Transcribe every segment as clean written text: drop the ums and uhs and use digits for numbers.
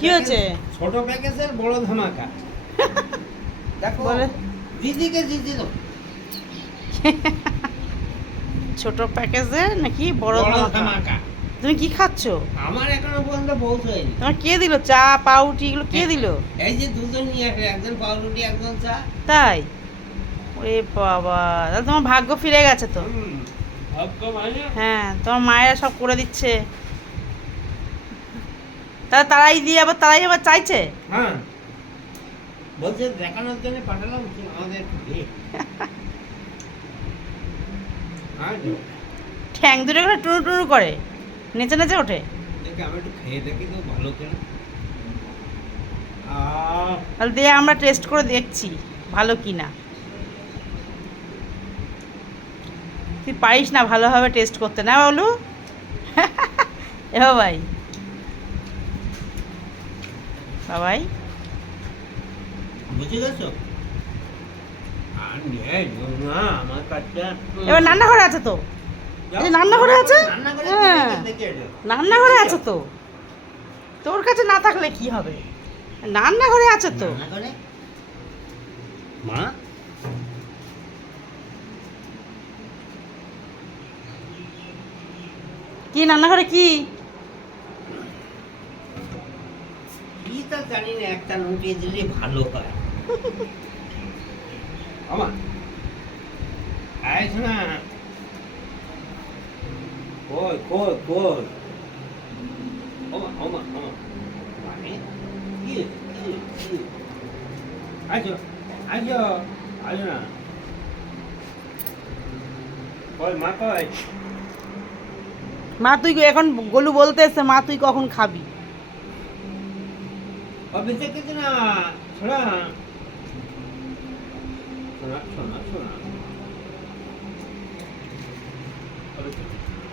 কি হয়েছে? ছোট প্যাকেজের বড় ধামাকা। দেখো বলে দিদিকে দিদি দাও। ছোট প্যাকেজে নাকি বড় বড় ধামাকা? ধামাকা। তুমি কি খাচ্ছ? আমার এখনো পর্যন্ত পৌঁছায়নি। তোমার কে দিল চা পাউরুটি এগুলো কে দিল? এই যে দুজন নিয়ে আসে, একজন পাউরুটি একজন চা। তাই? ওরে বাবা, তাহলে তোমার ভাগ্য ফিরে গেছে তো। ভাগ্য মানে হ্যাঁ, তোমার মায়েরা সব করে দিচ্ছে। তাহলে তারাই আবার চাইছে। হ্যাঁ, বলছে দেখানোর জন্য পাঠালাম কি আমাদের একটু দে। আর ঠ্যাং দুটো করে টুনু টুনু করে নেচে নেচে ওঠে। দেখি আমি একটু খেয়ে দেখি তো ভালো কিনা। তাহলে দিয়ে আমরা টেস্ট করে দেখছি ভালো কি না। তুই পারিস না ভালোভাবে টেস্ট করতে, না বাবলু? এ বাবাই, বাবাই বুঝে গেছো? আর নিয়ে যাও না আমার কাছে। এবার রান্নাঘরে আছে তো। এই যে রান্নাঘরে আছে। রান্নাঘরে হ্যাঁ, দেখে যাও। রান্নাঘরে আছে তো। তোর কাছে না থাকলে কি হবে? রান্নাঘরে আছে তো। রান্নাঘরে? মা কি রান্নাঘরে কি? কি তা জানি না, একটা নুটিয়ে দিলে ভালো হয়। আমা আয় শোনা, কই কই কই, ওমা ওমা ওমা, মানে কি কি আজো আজো আজো না, কই মা কই? মা তুই এখন গোলু বলতে এসছে মা তুই কখন খাবি? অফিসে কিছু না, শোনা শোনা শোনা শোনা,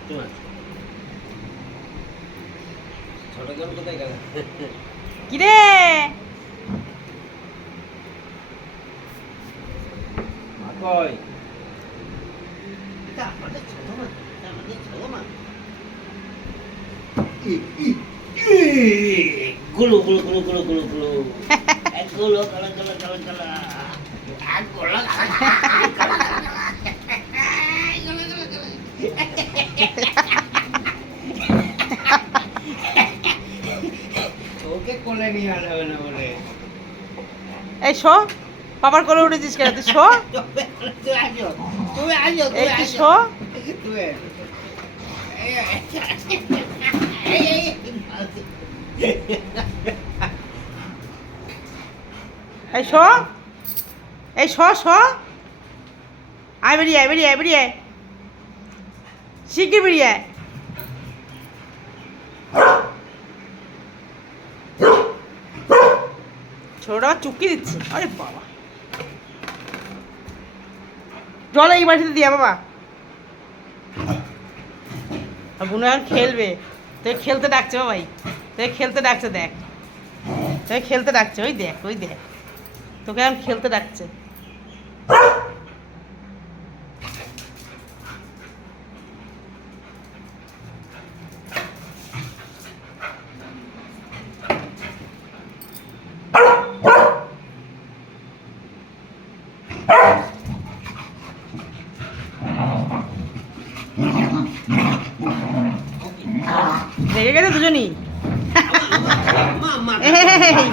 শোনা, ছোট জন কোথায় গেল? কিরে মা কই? এটা আমাদের ছোট মা, এটা আমাদের ছোট মা। গুলো গুলো গুলো গুলো গুলো গুলো, এক গুলো গলা গলা গলা গলা, এক গলা গলা গলা ওকে কোলে নিয়ে আনা হবে না বলে। এই শো, বাবার কোলে উঠেছিস কেন তুই? শো, তুই আসো, তুমি আসো, এই তুমি তুই আসো, শো। তুমি এই এই এই শো, এই শো শো, আয় বেরিয়ে আয় বেরিয়ে আয় বেরিয়ে আয়, শিগগির বেরিয়ে আয়। ছোটটা আবার চুপকি দিচ্ছে। আরে বাবা, জল এই বাড়িতে দিয়া বাবা। আর বুনো এখন খেলবে, তোকে খেলতে ডাকছে বাবাই, তোকে খেলতে ডাকছে, দেখ তোকে খেলতে ডাকছে, ওই দেখ ওই দেখ, তোকে এখন খেলতে ডাকছে। রেগে গেছে দুজনই, এই,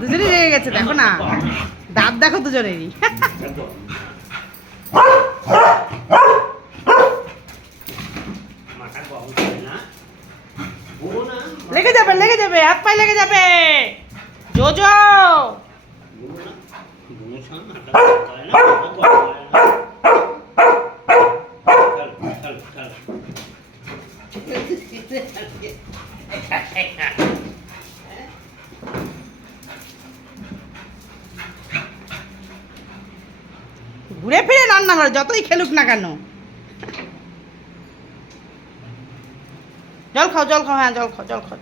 দুজনই রেগে গেছে, দেখো না দাঁত দেখো দুজনেরই। লেগে যাবে হাত পায়ে লেগে যাবে। জোজো ঘুরে ফিরে রান্নাঘরে যতই খেলুক না কেন। জল খাও জল খাও, হ্যাঁ জল খাও জল খাও।